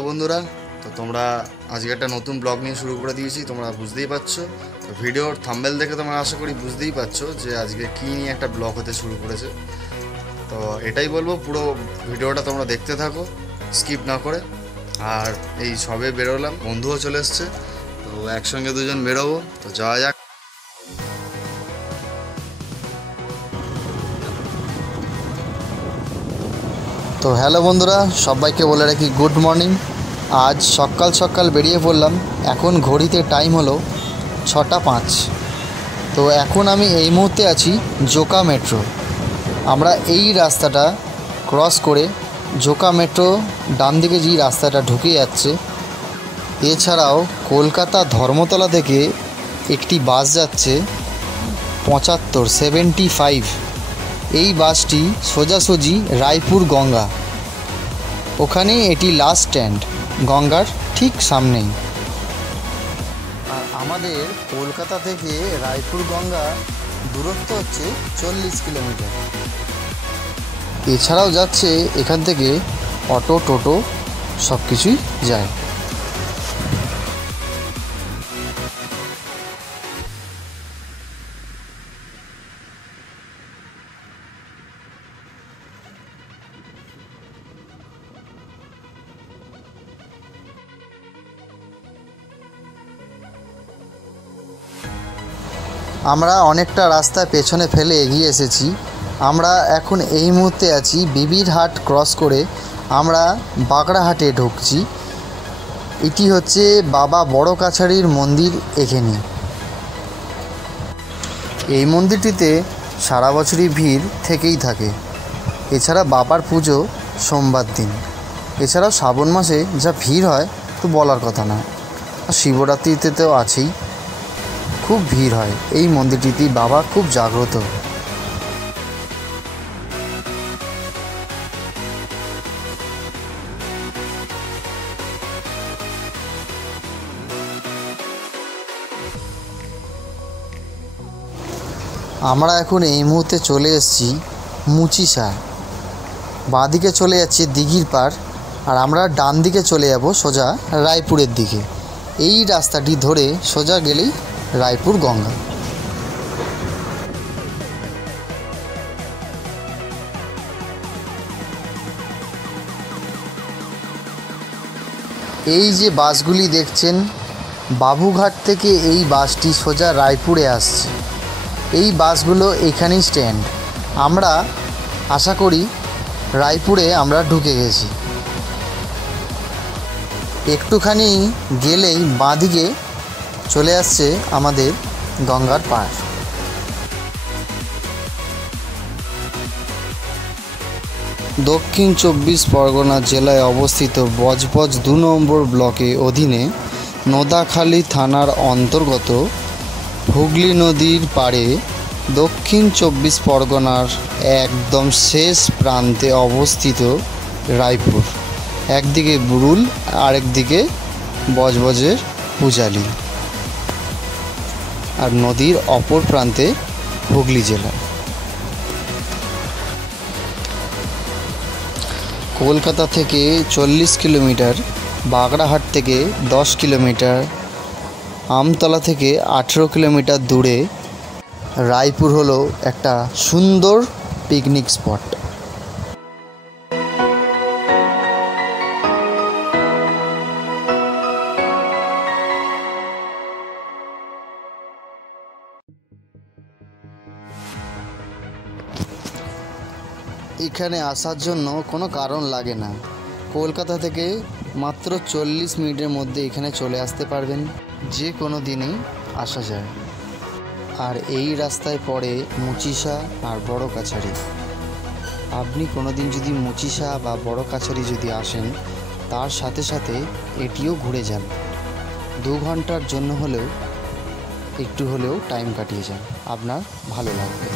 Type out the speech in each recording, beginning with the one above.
Hello বন্ধুরা, তো তোমরা আজকে একটা নতুন ব্লগ নিয়ে শুরু করে দিয়েছি। তোমরা বুঝতেই পারছো, তো ভিডিওর থাম্বনেল দেখে তোমরা আশা করি বুঝতেই পারছো যে আজকে কী নিয়ে একটা ব্লগ হতে শুরু করেছে। তো এটাই বলবো, পুরো ভিডিওটা তোমরা দেখতে থাকো স্কিপ না করে। আর এই সবে বেরোলাম, বন্ধুও চলে এসছে, তো একসঙ্গে দুজন বেরোবো। তো যাওয়া যাক। তো হ্যালো বন্ধুরা, সবাইকে বলে রাখি গুড মর্নিং। আজ সকাল সকাল বেরিয়ে পড়লাম। এখন ঘড়িতে টাইম হলো 6টা 5। তো এখন আমি এই মুহূর্তে আছি জোকা মেট্রো। আমরা এই রাস্তাটা ক্রস করে জোকা মেট্রো ডান দিকে যেই রাস্তাটা ঢুকে যাচ্ছে, এছাড়াও কলকাতা ধর্মতলা থেকে একটি বাস যাচ্ছে 75 এই বাসটি সোজাসুজি রায়পুর গঙ্গা, ওখানে এটি লাস্ট স্ট্যান্ড, গঙ্গার ঠিক সামনেই। আর আমাদের কলকাতা থেকে রায়পুর গঙ্গা দূরত্ব হচ্ছে 40 কিলোমিটার। এছাড়াও যাচ্ছে এখান থেকে অটো, টোটো সব কিছুই যায়। আমরা অনেকটা রাস্তা পেছনে ফেলে এগিয়ে এসেছি। আমরা এখন এই মুহূর্তে আছি বিবির হাট ক্রস করে আমরা বাগড়াহাটে ঢুকছি। এটি হচ্ছে বাবা বড় কাছারির মন্দির। এখানে এই মন্দিরটিতে সারা বছরই ভিড় থেকেই থাকে। এছাড়া বাবার পুজো সোমবার দিন। এছাড়াও শ্রাবণ মাসে যা ভিড় হয় তো বলার কথা না। আর শিবরাত্রিতে তো আছেই, খুব ভিড় হয়। এই মন্দিরটিতে বাবা খুব জাগ্রত। আমরা এখন এই মুহূর্তে চলে এসেছি মুচিসা। বাঁদিকে চলে যাচ্ছে দিঘির পাড়, আর আমরা ডান দিকে চলে যাব সোজা রায়পুরের দিকে। এই রাস্তাটি ধরে সোজা গেলেই রায়পুর গঙ্গা। এই যে বাসগুলি দেখছেন, বাবুঘাট থেকে এই বাসটি সোজা রায়পুরে আসছে। এই বাসগুলো এখানেই স্ট্যান্ড। আমরা আশা করি রায়পুরে আমরা ঢুকে গেছি। একটুখানি গেলেই বাঁদিকে চলে আসছে আমাদের গঙ্গার পাড়। দক্ষিণ 24 পরগনা জেলায় অবস্থিত বজবজ 2 নম্বর ব্লকে অধীনে নোদাখালী থানার অন্তর্গত হুগলি নদীর পাড়ে দক্ষিণ 24 পরগনার একদম শেষ প্রান্তে অবস্থিত রায়পুর। একদিকে বুরুল, আরেকদিকে বজবজের পূজালি, আর নদীর অপর প্রান্তে হুগলি জেলা। কলকাতা থেকে 40 কিলোমিটার, বাগড়াহাট থেকে 10 কিলোমিটার, আমতলা থেকে 18 কিলোমিটার দূরে রায়পুর হলো একটা সুন্দর পিকনিক স্পট। এখানে আসার জন্য কোনো কারণ লাগে না। কলকাতা থেকে মাত্র 40 মিনিটের মধ্যে এখানে চলে আসতে পারবেন। যে কোনো দিনই আসা যায়। আর এই রাস্তায় পড়ে মুচিসা আর বড় কাছারি। আপনি কোনো দিন যদি মুচিসা বা বড় কাছারি যদি আসেন, তার সাথে সাথে এটিও ঘুরে যান। 2 ঘন্টার জন্য হলেও একটু হলেও টাইম কাটিয়ে যান, আপনার ভালো লাগবে।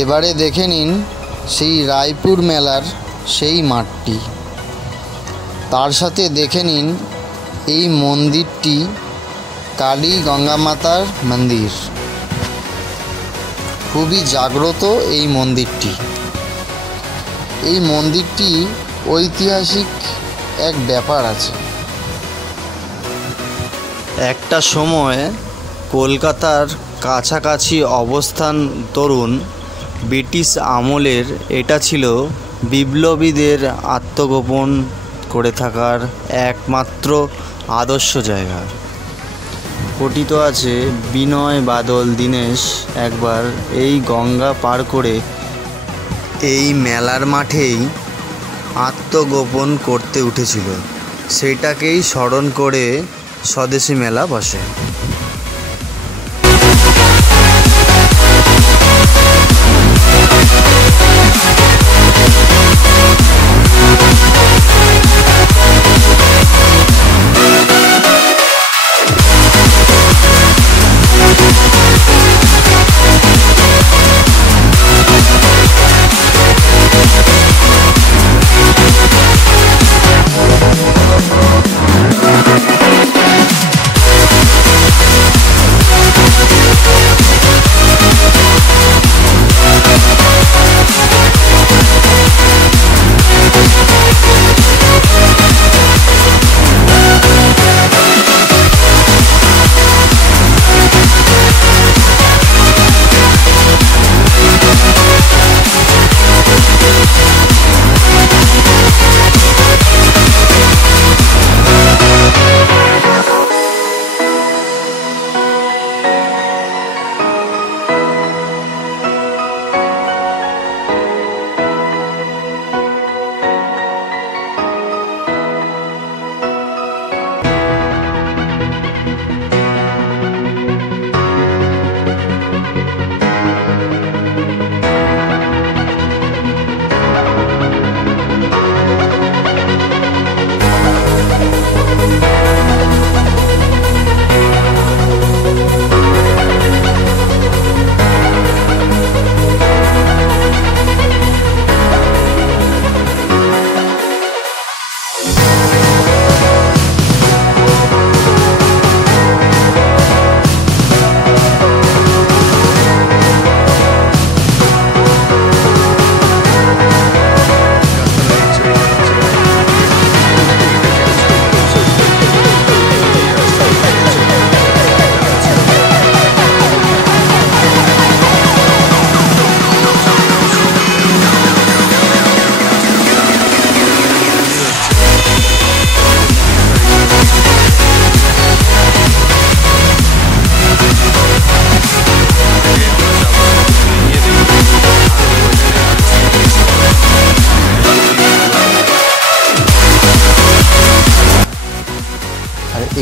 এবারে দেখে নিন সেই রায়পুর মেলার সেই মাঠটি। তার সাথে দেখে নিন এই মন্দিরটি কালী গঙ্গা মাতার মন্দির। খুবই জাগ্রত এই মন্দিরটি। এই মন্দিরটি ঐতিহাসিক এক ব্যাপার আছে। একটা সময় কলকাতার কাছাকাছি অবস্থান দরুন ব্রিটিশ আমলের এটা ছিল বিপ্লবীদের আত্মগোপন করে থাকার একমাত্র আদর্শ জায়গা। কথিত আছে বিনয় বাদল দীনেশ একবার এই গঙ্গা পার করে এই মেলার মাঠেই আত্মগোপন করতে উঠেছিল। সেটাকেই স্মরণ করে স্বদেশী মেলা বসে।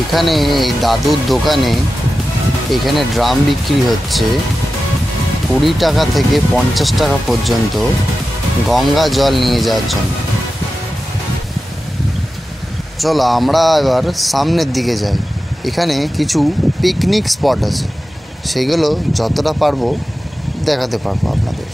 এখানে এই দাদুর দোকানে এখানে ড্রাম বিক্রি হচ্ছে 20 টাকা থেকে 50 টাকা পর্যন্ত গঙ্গা জল নিয়ে যাওয়ার জন্য। চলো আমরা এবার সামনের দিকে যাই। এখানে কিছু পিকনিক স্পট আছে, সেগুলো যতটা পারবো দেখাতে পারবো আপনাদের।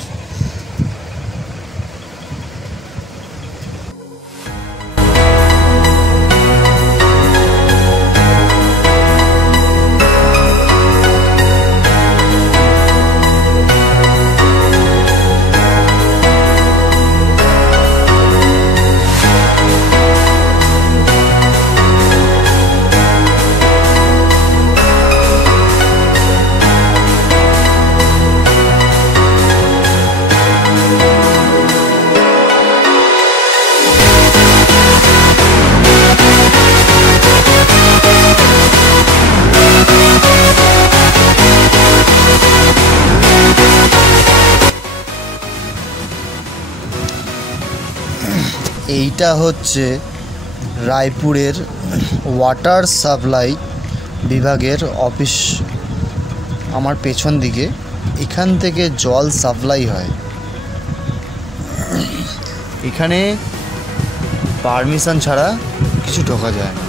এইটা হচ্ছে রায়পুরের ওয়াটার সাপ্লাই বিভাগের অফিস। আমার পেছন দিকে এখান থেকে জল সাপ্লাই হয়। এখানে পারমিশন ছাড়া কিছু ঢোকা যায় না।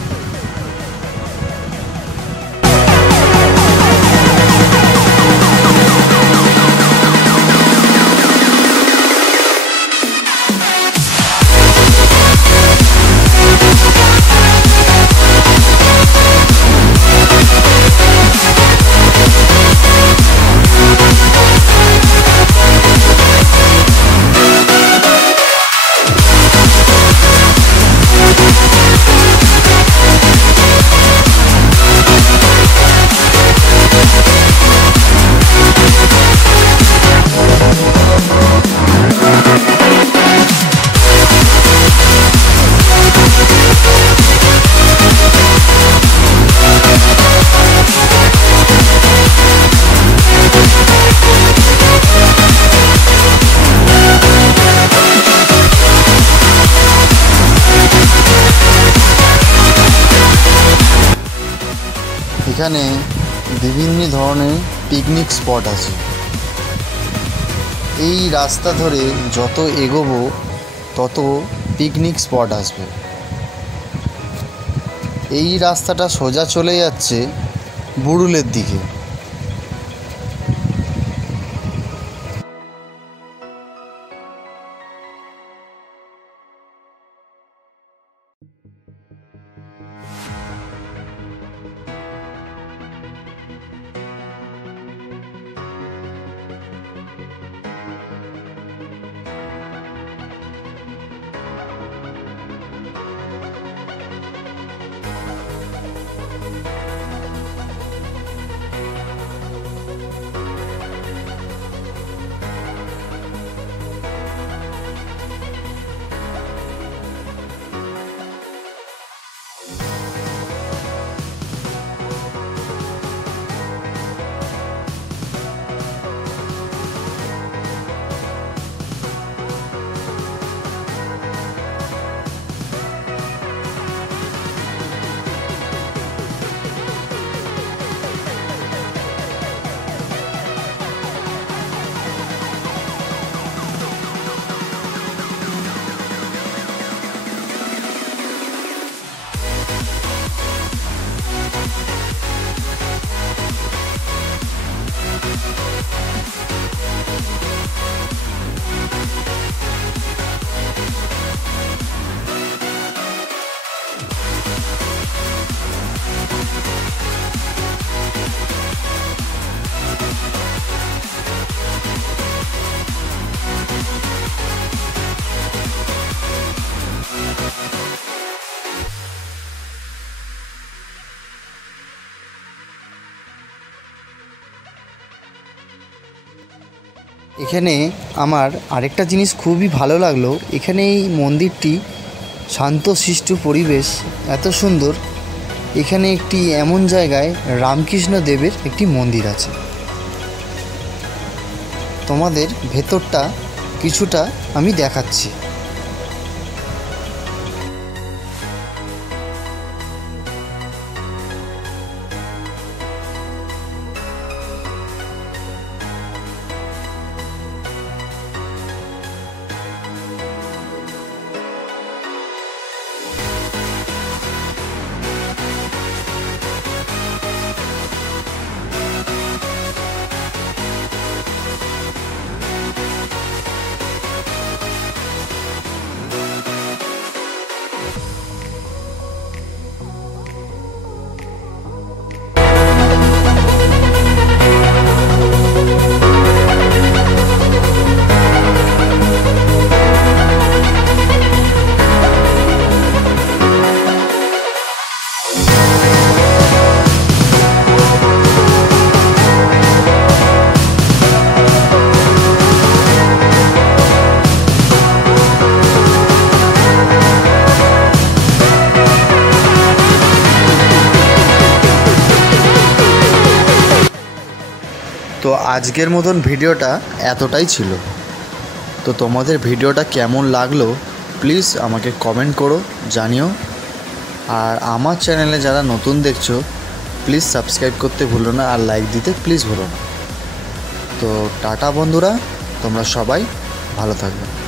এখানে বিভিন্ন ধরনের পিকনিক স্পট আছে। এই রাস্তা ধরে যত এগোবো তত পিকনিক স্পট আসবে। এই রাস্তাটা সোজা চলে যাচ্ছে বুড়ুলের দিকে। এখানে আমার আরেকটা জিনিস খুবই ভালো লাগলো। এখানে এই মন্দিরটি শান্তশিষ্ট পরিবেশ, এত সুন্দর। এখানে একটি এমন জায়গায় রামকৃষ্ণ দেবের একটি মন্দির আছে। তোমাদের ভেতরটা কিছুটা আমি দেখাচ্ছি। তো আজকের মতন ভিডিওটা এতটাই ছিল। তো তোমাদের ভিডিওটা কেমন লাগলো প্লিজ আমাকে কমেন্ট করো, জানিও। আর আমার চ্যানেলে যারা নতুন দেখছো প্লিজ সাবস্ক্রাইব করতে ভুলো না, আর লাইক দিতে প্লিজ ভুলো না। তো টাটা বন্ধুরা, তোমরা সবাই ভালো থাকবে।